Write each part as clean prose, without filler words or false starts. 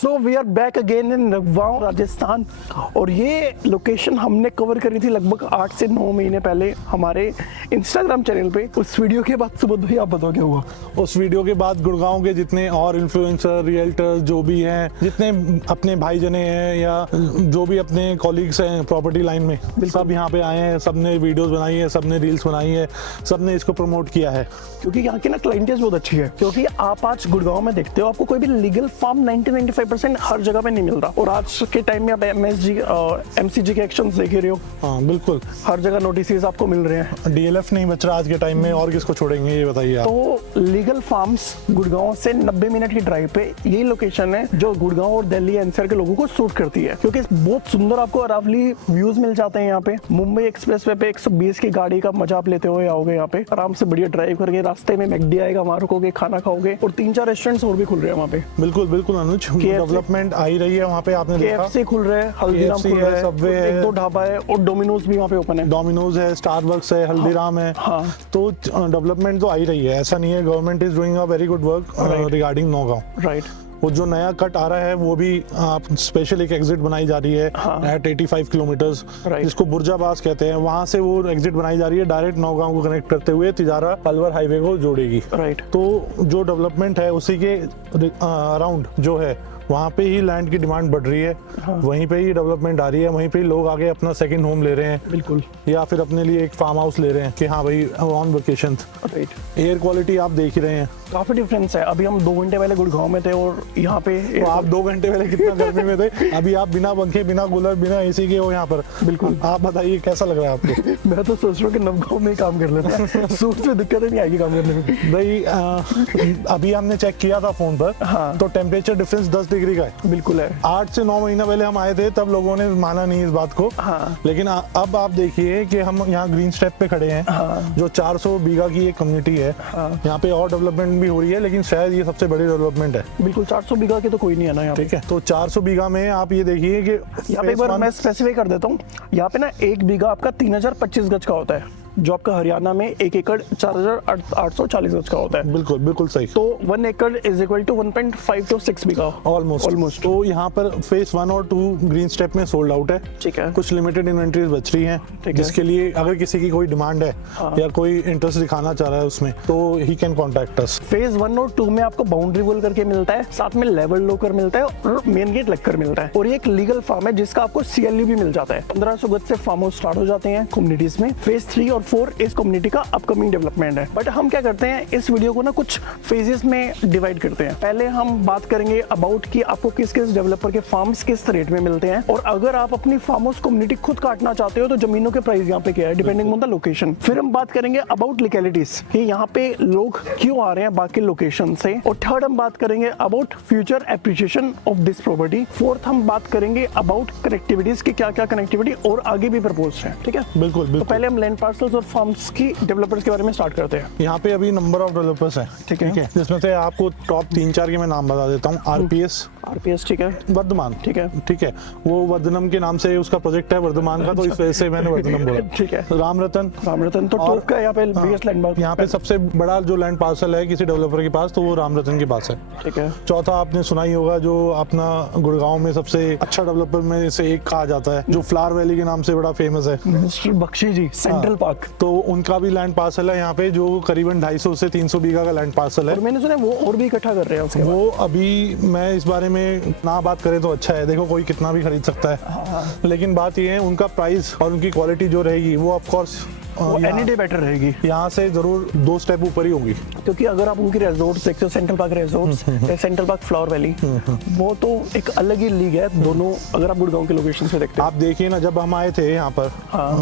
So we are back again in Nagwaon Rajasthan, और ये location हमने कवर करी थी लगभग 8 से 9 महीने पहले हमारे इंस्टाग्राम चैनल पे। उस वीडियो के बाद सुबह भाई आप बताओ क्या हुआ? उस वीडियो के बाद गुड़गांव के जितने और इन्फ्लुएंसर, रियल्टर जो भी हैं, जितने अपने भाई जने हैं या जो भी अपने कॉलीग्स हैं प्रॉपर्टी लाइन में, सब यहाँ पे आए हैं। सबने वीडियोस बनाई है, सबने रील्स बनाई है, सबने इसको प्रमोट किया है। क्योंकि यहाँ की ना क्लाइंटेज बहुत अच्छी है। क्योंकि आप आज गुड़गांव में देखते हो आपको कोई भी लीगल फार्म 90-95% हर जगह पे नहीं मिलता, और आज के टाइम में आप MCG के एक्शंस देख रहे हो। हाँ बिल्कुल, हर जगह नोटिस आपको मिल रहे हैं। DLF नहीं बच रहा आज के टाइम में, और किसको छोड़ेंगे ये बताइए आप। तो लीगल फार्म्स गुड़गांव से 90 मिनट की ड्राइव पे यही लोकेशन है जो गुड़गांव और दिल्ली एनसीआर के लोगों को सूट करती है, क्योंकि बहुत सुंदर आपको अरावली व्यूज मिल जाते हैं। यहाँ पे मुंबई एक्सप्रेसवे पे 120 की गाड़ी का मजा आप लेते हुए आओगे। यहाँ पे आराम से बढ़िया ड्राइव करके रास्ते में मैकडी आएगा, वहां रुकोगे, खाना खाओगे, और 3-4 रेस्टोरेंट्स और भी खुल रहे हैं वहाँ पे। बिल्कुल बिल्कुल अनुज, डेवलपमेंट आ ही रही है वहाँ पे। आपने देखा KFC खुल रहे हैं, हल्दीराम खुल रहा है, सबवे है, 1-2 ढाबा है, और डोमिनोज भी वहाँ पे ओपन है। डोमिनोज है, स्टारबक्स है, हल्दीराम है। हाँ। तो डेवलपमेंट तो आ ही रही है, ऐसा नहीं है। Government is doing a very good work regarding Naugaon. Right. वो जो नया कट आ रहा है वो भी स्पेशल एक एग्जिट बनाई जा रही है एट 85 किलोमीटर्स, जिसको बुर्जाबास कहते हैं। वहां से वो एग्जिट बनाई जा रही है, डायरेक्ट नौगांव को कनेक्ट करते हुए तिजारा अलवर हाईवे को जोड़ेगी। राइट। तो जो डेवलपमेंट है उसी के अराउंड जो है वहाँ पे ही लैंड की डिमांड बढ़ रही है। वहीं पे ही डेवलपमेंट आ रही है, वहीं पे ही लोग आगे अपना सेकंड होम ले रहे हैं। बिल्कुल। या फिर अपने लिए एक फार्म हाउस ले रहे हैं कि हाँ भाई on vacation. Right. Air quality आप देख ही रहे हैं, काफी डिफरेंस है। अभी हम 2 घंटे पहले गुड़गांव में थे, और यहाँ पे तो आप 2 घंटे पहले कितना गर्मी में थे, अभी आप बिना पंखे, बिना कूलर, बिना AC के हो यहाँ पर। बिल्कुल। आप बताइए कैसा लग रहा है आपको? मैं तो सोच रहा हूँ कि नवगांव में ही काम कर लेते हैं। सूट में दिक्कत नहीं आएगी काम करने में। भाई अभी हमने चेक किया था फोन पर। हाँ। तो टेम्परेचर डिफरेंस 10 डिग्री का है। बिल्कुल है। 8 से 9 महीना पहले हम आए थे, तब लोगों ने माना नहीं इस बात को। हाँ। लेकिन अब आप देखिए कि हम यहाँ ग्रीन स्टेप पे खड़े हैं। हाँ। जो 400 बीघा की एक कम्युनिटी है। हाँ। यहाँ पे और डेवलपमेंट भी हो रही है, लेकिन शायद ये सबसे बड़ी डेवलपमेंट है। बिल्कुल। 400 बीघा के तो कोई नहीं है ना यहाँ पे। ठीक है, तो 400 बीघा में आप ये देखिए कि यहाँ पे एक बार मैं स्पेसिफाई कर देता हूँ। यहाँ पे ना 1 बीघा आपका 3025 गज का होता है, जो आपका हरियाणा में 1 एकड़ 4840 गज का होता है। बिल्कुल बिल्कुल सही। तो 1 एकड़ is equal to 1.5 to 6 bigha almost. तो यहाँ पर फेज 1 और 2 ग्रीन स्टेप में सोल्ड आउट है। ठीक है। कुछ लिमिटेड इन्वेंट्रीज बच रही हैं, जिसके लिए अगर किसी की कोई डिमांड है या कोई इंटरेस्ट दिखाना चाह रहा है उसमें, तो he can contact us. Phase 1 और 2 में आपको बाउंड्री वॉल करके मिलता है, साथ में लेवल लॉकर मिलता है, और मेन गेट लगकर मिलता है। और ये एक लीगल फार्म है जिसका आपको CLU भी मिल जाता है। 1500 गज से फार्म हाउस स्टार्ट हो जाते हैं कम्युनिटीज में। फेज 3 और 4 इस कम्युनिटी का अपकमिंग डेवलपमेंट है। बट हम क्या करते हैं, इस वीडियो को ना कुछ फेजेस में डिवाइड करते हैं। पहले हम बात करेंगे अबाउट कि आपको किस किस डेवलपर के फार्म्स किस रेट में मिलते हैं, और अगर आप अपनी फार्म हाउस कम्युनिटी खुद काटना चाहते हो तो जमीनों के प्राइस यहाँ पे क्या है, डिपेंडिंग ऑन द लोकेशन। फिर हम बात करेंगे अबाउट लोकेलिटीज कि यहाँ पे लोग क्यों आ रहे हैं बाकी लोकेशन से, और थर्ड हम बात करेंगे about future appreciation of this property. Fourth हम बात करेंगे अबाउट कनेक्टिविटीज की, क्या क्या कनेक्टिविटी और आगे भी प्रपोज है। ठीक है, बिल्कुल बिल्कुल। तो पहले हम लैंड पार्सल्स और फार्म्स की डेवलपर्स के बारे में स्टार्ट करते हैं। यहाँ पे अभी नंबर ऑफ डेवलपर्स हैं। ठीक है, जिसमें से आपको टॉप 3-4 के मैं नाम बता देता हूँ। RPS, ठीक है, वर्धमान, ठीक है, वो वर्धनम के नाम से उसका प्रोजेक्ट है वर्धमान का, तो इस वजह से मैंने वर्धनम बोला। ठीक है। राम रतन तो टॉप का यहाँ पे बिगेस्ट लैंडमार्क। यहाँ पे सबसे बड़ा जो लैंड पार्सल है किसी डेवलपर के पास, तो वो राम रतन के पास है। ठीक है। चौथा आपने सुना ही होगा, जो अपना गुड़गांव में सबसे अच्छा डेवलपर में से एक कहा जाता है, जो फ्लावर वैली के नाम से बड़ा फेमस है, मिस्टर बख्शी जी, सेंट्रल पार्क। तो उनका भी लैंड पार्सल है यहाँ पे, जो करीबन 250 से 300 बीघा का लैंड पार्सल है। और मैंने सुना वो और भी इकट्ठा कर रहे हैं उसके वो अभी मैं इस बारे में ना बात करें तो अच्छा है। देखो कोई कितना भी खरीद सकता है, लेकिन बात ये है उनका प्राइस और उनकी क्वालिटी जो रहेगी वो of course any day better रहेगी। यहाँ से जरूर 2 स्टेप ऊपर ही होगी, क्योंकि अगर आप उनकी रिजॉर्ट्स देखते हो, सेंट्रल पार्क रिजॉर्ट्स या सेंट्रल पार्क फ्लावर वैली, वो तो एक अलग ही लीग है दोनों। अगर आप गुड़गांव के लोकेशन पे देखते हो, आप देखिए ना, जब हम आए थे यहाँ पर,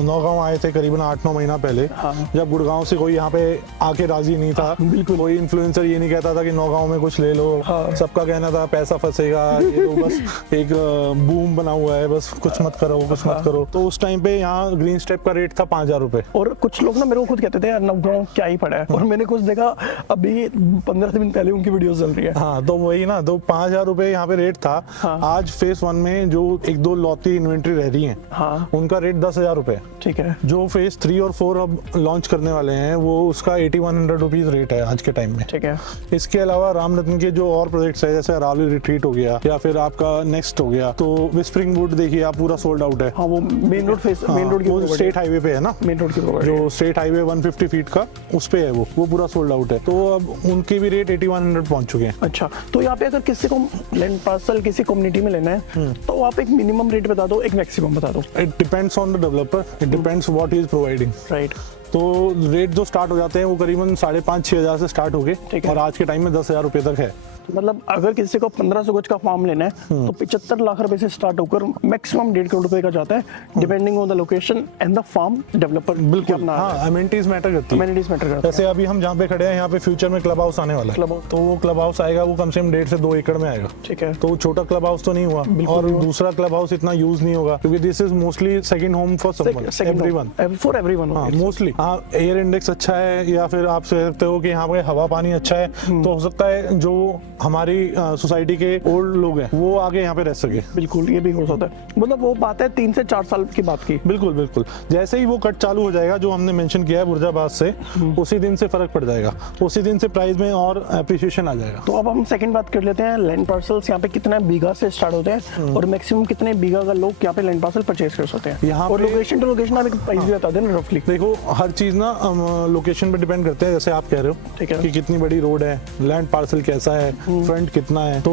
नौगांव आए थे करीबन 8-9 महीना पहले, जब गुड़गांव से कोई यहाँ पे आके राजी नहीं था। बिल्कुल। कोई इन्फ्लुएंसर ये नहीं कहता था कि नौगांव में कुछ ले लो। सबका कहना था पैसा फंसेगा, ये तो बस एक बूम बना हुआ है, बस कुछ मत करो, कुछ मत करो। तो उस टाइम पे यहाँ ग्रीन स्टेप का रेट था 5000 रुपए, और और कुछ लोग ना मेरे को खुद कहते थे यार नवग्राम क्या ही पड़ा है, और मैंने कुछ देखा अभी 15 दिन पहले उनकी वीडियोस चल रही है। हाँ तो वही ना, तो 5,000 रुपए यहाँ पे रेट था। हाँ। आज फेज 1 में जो 1-2 लौती इन्वेंट्री रह रही है, हाँ उनका रेट 10,000 रुपए। ठीक है। जो फेज 3 और 4 अब लॉन्च करने वाले हैं वो उसका 8100 रुपीज रेट है आज के टाइम में। ठीक है। इसके अलावा रामरत्न के जो और प्रोजेक्ट्स है जैसे अरावली रिट्रीट हो गया या फिर आपका नेक्स्ट हो गया, तो विस्परिंग वुड देखिए आप पूरा सोल्ड आउट है। हाँ वो main road face, main road की वो स्टेट हाईवे पे है ना, मेन रोड की property है। जो स्टेट हाईवे 150 फीट का उस पे है वो पूरा सोल्ड आउट है। तो अब उनके भी रेट 8100 पहुंच चुके हैं। अच्छा, तो यहाँ पे अगर किसी को लैंड पार्सल किसी कम्युनिटी में लेना है तो आप एक मिनिमम रेट बता दो, एक मैक्सिमम बता दो। It depends on the developer, it depends what he is providing. Right. तो रेट जो स्टार्ट हो जाते हैं वो करीबन 5,500-6 हज़ार से स्टार्ट हो गए, ठीक है। और आज के टाइम में 10,000 रुपए तक है। मतलब अगर किसी को 1500 गज का फार्म लेना है तो 75 लाख रुपए से स्टार्ट होकर मैक्सिमम 1.5 करोड़ रुपए का जाता है, depending on the location and the farm developer. बिल्कुल हाँ, अमेनिटीज मैटर करती है। अमेनिटीज मैटर करता है। जैसे अभी हम जहाँ पे खड़े हैं यहाँ पे फ्यूचर में क्लब हाउस आने वाला है, Club house। तो वो क्लब हाउस आएगा वो कम से कम 1.5 से 2 एकड़ में आएगा। ठीक है। तो छोटा क्लब हाउस तो नहीं हुआ, और दूसरा क्लब हाउस इतना यूज नहीं होगा क्योंकि this is mostly second home for someone, everyone, for everyone. हाँ मोस्टली। हाँ एयर इंडेक्स अच्छा है या फिर आप सोचते हो कि यहाँ पे हवा पानी अच्छा है, तो हो सकता है जो हमारी सोसाइटी के ओल्ड लोग हैं वो आगे यहाँ पे रह सके। बिल्कुल, ये भी हो सकता है। मतलब वो बात है 3 से 4 साल की बात की। बिल्कुल बिल्कुल, जैसे ही वो कट चालू हो जाएगा जो हमने मेंशन किया है बुर्जाबाद से, उसी दिन से फर्क पड़ जाएगा, उसी दिन से प्राइस में और एप्रिसिएशन आ जाएगा। तो अब हम सेकंड बात कर लेते हैं, लैंड पार्सल्स यहाँ पे कितना बीघा से स्टार्ट होते हैं और मैक्सिमम कितने बीघा का लोग यहाँ पे लैंड पार्सल परचेज कर सकते हैं। यहाँ और पे- लोकेशन टू लोकेशन आप एक प्राइस भी बता देना रफली। देखो हर चीज ना लोकेशन पे डिपेंड करते हैं, जैसे आप कह रहे हो ठीक है। कि कितनी बड़ी रोड है, लैंड पार्सल कैसा है, फ्रंट कितना है। तो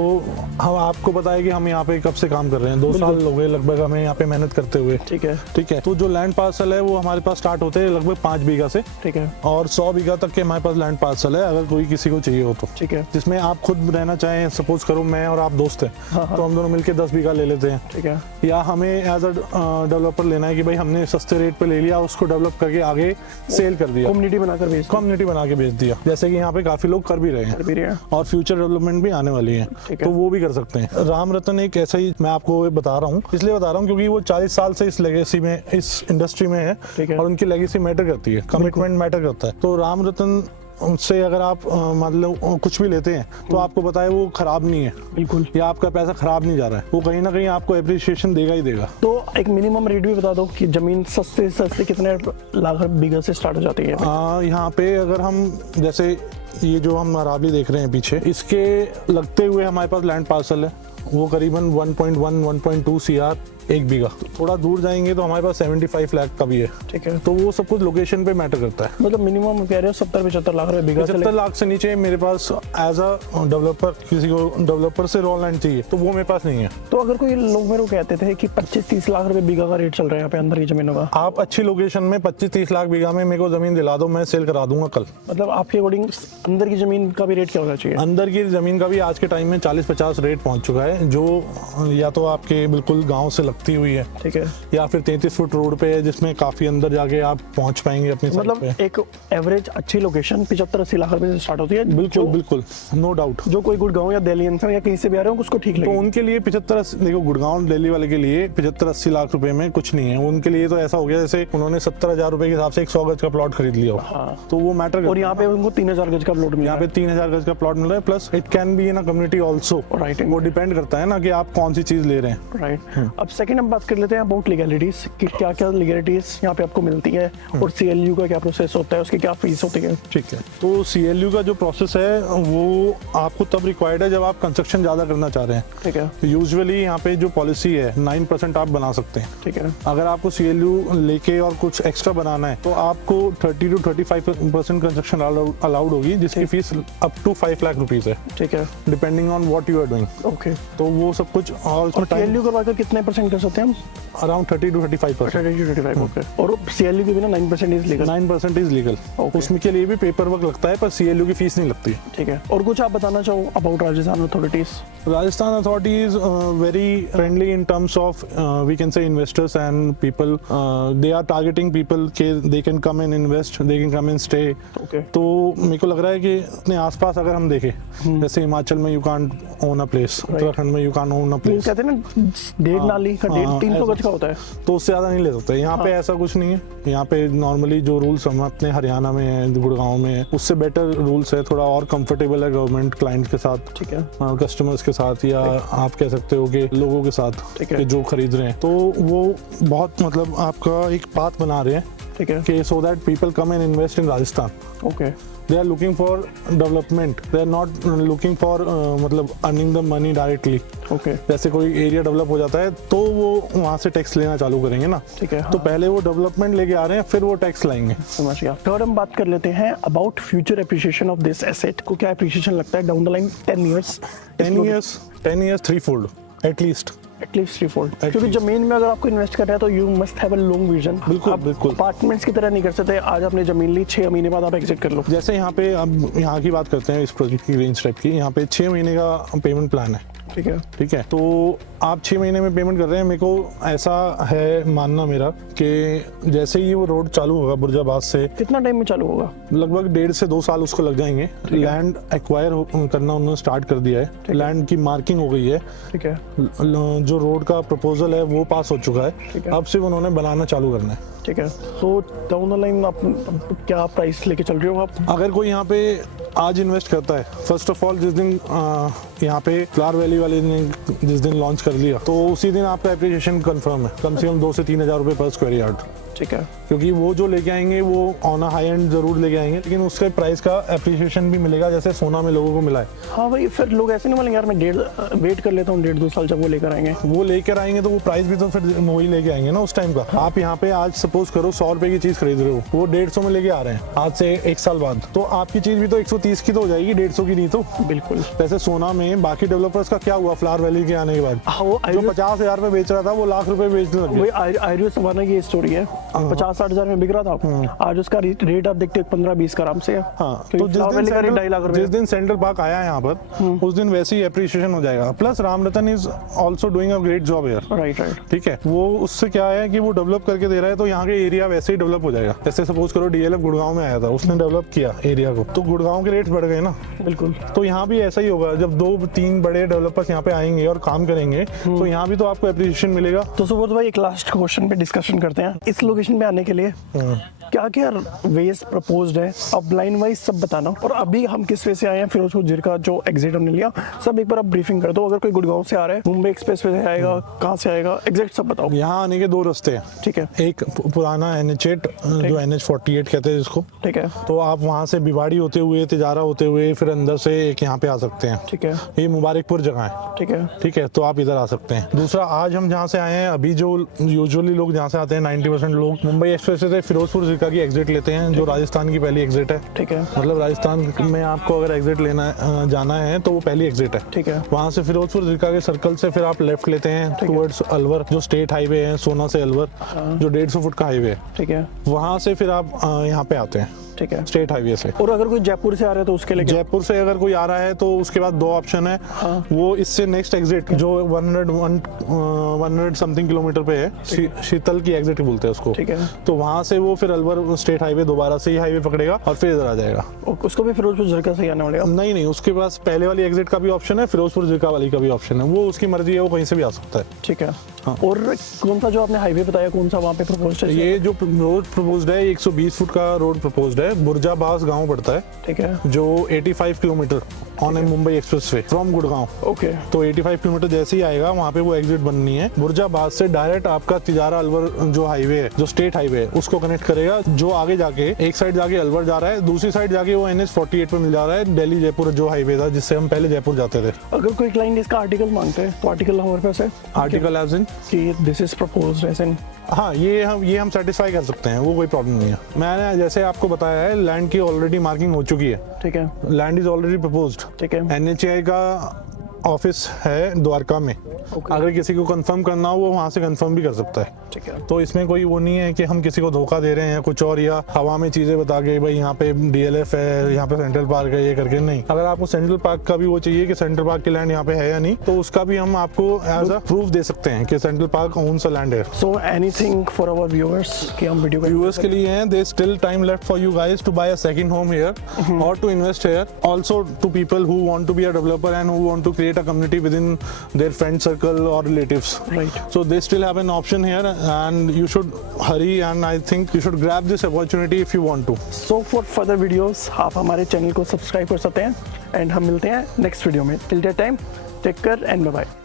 हम आपको बताया कि हम यहाँ पे कब से काम कर रहे हैं, 2 साल हो गए लगभग हमें यहाँ पे मेहनत करते हुए। ठीक है। ठीक है। तो जो लैंड पार्सल है वो हमारे पास स्टार्ट होते हैं लगभग 5 बीघा से, ठीक है। और 100 बीघा तक के हमारे पास लैंड पार्सल है अगर कोई किसी को चाहिए हो तो। ठीक है। जिसमें आप खुद रहना चाहें, सपोज करो मैं और आप दोस्त हैं, तो हम दोनों मिलके 10 बीघा ले लेते हैं। ठीक है। या हमें एज अ डेवलपर लेना है कि भाई हमने सस्ते रेट पे ले लिया, उसको डेवलप करके आगे सेल कर दिया, कम्युनिटी बनाकर बेच कम्युनिटी बना के बेच दिया, जैसे कि यहाँ पे काफी लोग कर भी रहे हैं भी रहे हैं। और फ्यूचर डेवलपमेंट भी आने वाली है, ठीक है। तो वो भी कर सकते हैं। रामरत्न एक ऐसा ही मैं आपको बता रहा हूँ, इसलिए बता रहा हूँ क्योंकि वो 40 साल से इस लेगेसी में, इस इंडस्ट्री में ठीक है, है। और उनकी लेगेसी मैटर करती है, कमिटमेंट मैटर करता है। तो रामरत्न उनसे अगर आप मतलब कुछ भी लेते हैं तो आपको पता है वो खराब नहीं है, बिल्कुल। या आपका पैसा खराब नहीं जा रहा है, वो कहीं ना कहीं आपको एप्रिसिएशन देगा ही देगा। तो एक मिनिमम रेट भी बता दो कि जमीन सस्ते से सस्ते कितने लाख बीघा से स्टार्ट हो जाती है। यहाँ पे अगर हम जैसे ये जो हम अरावली देख रहे हैं पीछे, इसके लगते हुए हमारे पास लैंड पार्सल है वो करीबन 1.1-1.2 CR 1 बीघा। थोड़ा दूर जाएंगे तो हमारे पास 75 लाख का भी है। ठीक है। तो वो सब कुछ लोकेशन पे मैटर करता है। मतलब मिनिमम कह रहे हो 70-75 लाख रुपए बीघा से 75 लाख से नीचे मेरे पास एज अ डेवलपर, किसी को डेवलपर से रॉ लैंड चाहिए तो वो मेरे पास नहीं है। तो अगर कोई लोग मेरे को कहते थे कि 25-30 लाख रुपए बीघा का रेट चल रहा है यहाँ पे अंदर की जमीनों का, आप अच्छी लोकेशन में 25-30 लाख बीघा में मेरे को जमीन दिला दो, मैं सेल करा दूंगा कल। मतलब आपके अकॉर्डिंग अंदर की जमीन का भी रेट क्या होना चाहिए? अंदर की जमीन का भी आज के टाइम में 40-50 रेट पहुंच चुका है, जो या तो आपके बिल्कुल गांव से लगती हुई है, ठीक है। या फिर 33 फुट रोड पे है जिसमें काफी अंदर जाके आप पहुंच पाएंगे अपनी साइट मतलब पे। एक एवरेज अच्छी लोकेशन 75-80 लाख रुपए से स्टार्ट होती है। बिल्कुल बिल्कुल, नो डाउट। जो कोई गुड़गांव या दिल्ली एनसीआर या कहीं से भी आ रहे हो उसको ठीक तो लगेगी। उनके लिए 75, देखो गुड़गांव दिल्ली वाले के लिए 75-80 लाख रुपए में कुछ नहीं है। उनके लिए तो ऐसा हो गया जैसे उन्होंने 70,000 रुपए के हिसाब से एक 100 गज का प्लॉट खरीद लिया हो। हाँ। तो वो मैटर। और यहाँ पे उनको 3000 गज का प्लॉट मिला यहाँ पे 3000 गज का प्लॉट मिल रहा है, plus it can be in a community also. Right. वो डिपेंड करता है ना कि आप कौन सी चीज ले रहे हैं। राइट। अब सेकंड हम बात कर लेते हैं अबाउट लीगैलिटीज कि क्या क्या लीगैलिटीज यहाँ पे आपको मिलती है और CLU का क्या प्रोसेस होता है, उसकी क्या फीस होती है। ठीक है। तो CLU का जो प्रोसेस है वो आपको तब रिक्वायर्ड है जब आप कंस्ट्रक्शन ज्यादा करना चाह रहे हैं। ठीक है। यूजुअली यहाँ पे जो पॉलिसी है 9% आप बना सकते हैं। ठीक है। अगर आपको CLU लेके और कुछ एक्स्ट्रा बनाना है तो आपको 30 to 35% कंस्ट्रक्शन अलाउड होगी, जिसकी fees up to 5 lakh rupees है, ठीक है। Depending on what you are doing. Okay. तो वो सब कुछ और CLU करवाकर कितने % कर सकते हैं हम? Around 30 to 35%। 30-35। ओके। और CLU के बिना 9% is legal. 9% is legal. Okay. उसमें के लिए भी पेपर वर्क लगता है, पर CLU की फीस नहीं लगती। ठीक है। और कुछ आप बताना चाहो about Rajasthan authorities? Rajasthan authority is very friendly in terms of we can say investors and people. They are targeting people के they can come and invest, they can come and stay. Okay. तो मेरे को लग रहा है कि अपने आसपास अगर हम देखें, जैसे हिमाचल में you can't own a place, Uttarakhand में यू कांट ओन अ वो प्लेस। कहते हैं ना डेढ़ नाली इसका 300 गज का होता है। तो उससे ज़्यादा नहीं ले सकते। यहाँ पे ऐसा कुछ नहीं है। यहाँ पे नॉर्मली जो रूल्स हम अपने हरियाणा में है, गुड़गांव में है, उससे बेटर रूल्स है, थोड़ा और कंफर्टेबल है गवर्नमेंट क्लाइंट के साथ, ठीक है, कस्टमर्स के साथ, या आप कह सकते हो कि लोगों के साथ ठीक है। कि जो खरीद रहे हैं। तो वो बहुत मतलब आपका एक पाथ बना रहे हैं, ठीक है, कि so that people come and invest in Rajasthan. Okay, They are looking for development. They are not looking for मतलब earning the money directly. Okay, जैसे कोई एरिया डेवलप हो जाता है तो वो वहाँ से टैक्स लेना चालू करेंगे ना, ठीक है। तो पहले वो डेवलपमेंट लेके आ रहे हैं, फिर वो टैक्स लाएंगे। समझ गया। थर्ड हम बात कर लेते हैं about future appreciation of this asset को। क्या एप्रिसिएशन लगता है down the line 10 years? 10 years threefold at least. At least threefold, क्योंकि जमीन में अगर आपको इन्वेस्ट करना है तो you must have a long vision. बिल्कुल, बिल्कुल। अपार्टमेंट्स की तरह नहीं कर सकते, आज आपने जमीन ली 6 महीने बाद आप एग्जिट कर लो। जैसे यहाँ पे अब यहाँ की बात करते हैं इस प्रोजेक्ट की रेंज टाइप की, यहाँ पे 6 महीने का पेमेंट प्लान है। ठीक है, ठीक है, तो आप 6 महीने में पेमेंट कर रहे हैं। मेरे को ऐसा है मानना मेरा कि जैसे ही वो रोड चालू होगा बुर्जाबाद से, कितना टाइम में चालू होगा? लगभग 1.5 से 2 साल उसको लग जाएंगे। लैंड एक्वायर करना उन्होंने स्टार्ट कर दिया है, लैंड की मार्किंग हो गई है, ठीक है, जो रोड का प्रपोजल है वो पास हो चुका ठीक है, है। अब सिर्फ उन्होंने बनाना चालू करना है। ठीक है। तो डाउन द लाइन आप क्या प्राइस लेके चल रहे हो आप? अगर कोई यहाँ पे आज इन्वेस्ट करता है, फर्स्ट ऑफ ऑल जिस दिन यहाँ पे फ्लावर वैली वाले ने जिस दिन लॉन्च कर लिया, तो उसी दिन आपका एप्रिसिएशन कंफर्म है, कम से कम 2 से 3 हज़ार रुपये पर स्क्वायर यार्ड। ठीक है, क्योंकि वो जो लेके आएंगे वो ऑन अ हाई एंड जरूर लेके आएंगे, लेकिन उसके प्राइस का एप्रिसिएशन भी मिलेगा, जैसे सोना में लोगों को मिला है। हाँ भाई, फिर लोग ऐसे नहीं बोलेंगे यार मैं वेट कर लेता हूँ 1.5-2 साल जब वो लेकर आएंगे। वो लेकर आएंगे तो वो प्राइस भी तो फिर वही लेके आएंगे ना उस टाइम का। आप यहाँ पे आज सपोज करो 100 रुपए की चीज खरीद रहे हो, वो 150 में लेके आ रहे हैं आज से 1 साल बाद, तो आपकी चीज भी तो 130 की तो हो जाएगी, 150 की नहीं। तो बिल्कुल। वैसे सोना में बाकी डेवलपर्स का क्या हुआ फ्लावर वैली के आने के बाद? वो जो 50,000 में बेच रहा था वो लाख रुपए बेचने लग गया। आयुष सवाना की स्टोरी है, 50-60 हजार में बिक रहा था, आज उसका रेट आप देखते हो 15-20 का आराम से है। हाँ, तो जिस दिन सेंट्रल पार्क आया है यहाँ पर, उस दिन वैसे ही एप्रिसिएशन हो जाएगा। Plus Ramratan is also doing a great job here. Right right. ठीक है, वो उससे क्या है कि वो डेवलप करके दे रहा है, तो यहाँ के एरिया वैसे ही डेवलप हो जाएगा। जैसे सपोज करो DLF गुड़गांव में आया था, उसने डेवलप किया एरिया को, तो गुड़गांव के रेट्स बढ़ गए ना। बिल्कुल। तो यहाँ भी ऐसा ही होगा, जब 2-3 बड़े डेवलपर्स यहाँ पे आएंगे और काम करेंगे, तो यहाँ भी तो आपको एप्रिसिएशन मिलेगा। तो सुबोध भाई, एक लास्ट क्वेश्चन पे डिस्कशन करते हैं। इस लोकेशन पे आने के लिए क्या क्या वेज प्रपोज्ड है, अब लाइन वाइज सब बताना, और अभी हम किस वे से आए हैं, फिरोजपुर जिरका जो एग्जिट हमने लिया, सब एक बार आप ब्रीफिंग कर दो। अगर कोई गुड़गांव से आ रहा है, मुंबई एक्सप्रेस वे से आएगा, कहाँ से आएगा, एग्जैक्ट सब बताओ। यहाँ आने के 2 रास्ते हैं। ठीक है, एक पुराना NH8 जो NH48 कहते हैं जिसको, ठीक है, तो आप वहाँ से भिवाड़ी होते हुए, तिजारा होते हुए, फिर अंदर से एक यहाँ पे आ सकते हैं। ठीक है, ये मुबारकपुर जगह है। ठीक है, ठीक है, तो आप इधर आ सकते हैं। दूसरा, आज हम जहाँ से आए हैं, अभी जो यूजुअली लोग जहाँ से आते हैं 90% लोग मुंबई एक्सप्रेस से फिरोजपुर जिरका की एग्जिट लेते हैं, जो राजस्थान की पहली एग्जिट है। ठीक है, मतलब राजस्थान में आपको अगर एग्जिट लेना जाना है तो वो पहली एग्जिट है। ठीक है, वहाँ से फिरोजपुर जिरका के सर्कल से फिर आप लेफ्ट लेते हैं टुवर्ड्स अलवर, जो स्टेट हाईवे है सोना से अलवर, जो 150 फुट का हाईवे है। ठीक है, वहाँ से फिर आप यहाँ पे आते हैं ठीक है, स्टेट हाईवे से। और अगर कोई जयपुर से आ रहा है तो उसके लिए जयपुर से अगर कोई आ रहा है तो उसके बाद 2 ऑप्शन है। वो इससे नेक्स्ट एग्जिट जो 100 समथिंग किलोमीटर पे है, शीतल की एग्जिट बोलते हैं उसको। ठीक है, तो वहाँ से वो फिर अलवर स्टेट हाईवे दोबारा से ही हाईवे पकड़ेगा और फिर इधर आ जाएगा। उसको भी फिरोजपुर जिरका से ही आने वालेगा? नहीं, उसके पास पहले वाली एग्जिट का भी ऑप्शन है, फिरोजपुर जिरका वाली का भी ऑप्शन है, वो उसकी मर्जी है, वो कहीं से भी आ सकता है। ठीक है। हाँ। और कौन सा जो आपने हाईवे बताया, कौन सा वहाँ पे प्रपोज्ड है? ये जो रोड प्रपोज्ड है 120 फुट का रोड प्रपोज्ड है, बुर्जाबास गांव पड़ता है। ठीक है, जो 85 kilometre on A Mumbai express way from Gurgaon. Okay. तो 85 किलोमीटर जैसे ही आएगा वहाँ पे वो एग्जिट बननी है। बुर्जाबाद से डायरेक्ट आपका तिजारा अलवर जो हाईवे है, जो स्टेट हाईवे है, उसको कनेक्ट करेगा, जो आगे जाके एक साइड जाके अलवर जा रहा है, दूसरी साइड जाके वो NH48 पे मिल जा रहा है, दिल्ली जयपुर जो हाईवे था जिससे हम पहले जयपुर जाते थे। अगर कोई क्लाइंट इसका आर्टिकल मांगते हैं तो आर्टिकल हमारे पास है? आर्टिकल एज इन कि this is proposed as in? हाँ, ये हम सेटिस्फाई कर सकते हैं, वो कोई प्रॉब्लम नहीं है। मैंने जैसे आपको बताया है, लैंड की ऑलरेडी मार्किंग हो चुकी है। ठीक है, लैंड इज ऑलरेडी प्रपोज्ड। ठीक है, NHAI का ऑफिस है द्वारका में। अगर किसी को कंफर्म करना हो वो वहाँ से कंफर्म भी कर सकता है। ठीक है, तो इसमें कोई वो नहीं है कि हम किसी को धोखा दे रहे हैं कुछ और, या हवा में चीजें बता के भाई यहाँ पे DLF है, यहाँ पे सेंट्रल पार्क है, ये करके नहीं। अगर आपको सेंट्रल पार्क का भी वो चाहिए कि सेंट्रल पार्क की लैंड यहाँ पे है या नहीं, तो उसका भी हम आपको एज अ प्रूफ दे सकते हैं कि Central Park owns a land है। So anything for our viewers कि हम वीडियो व्यूअर्स के लिए हैं, there still time left for you guys to buy a second home here or to invest here, also to people who want to be a developer and who want to create create a community within their friend circle or relatives. Right. So they still have an option here, and you should hurry, and I think you should grab this opportunity if you want to. So for further videos आप हमारे channel को subscribe कर सकते हैं, and हम मिलते हैं next video में. Till that time take care and bye bye.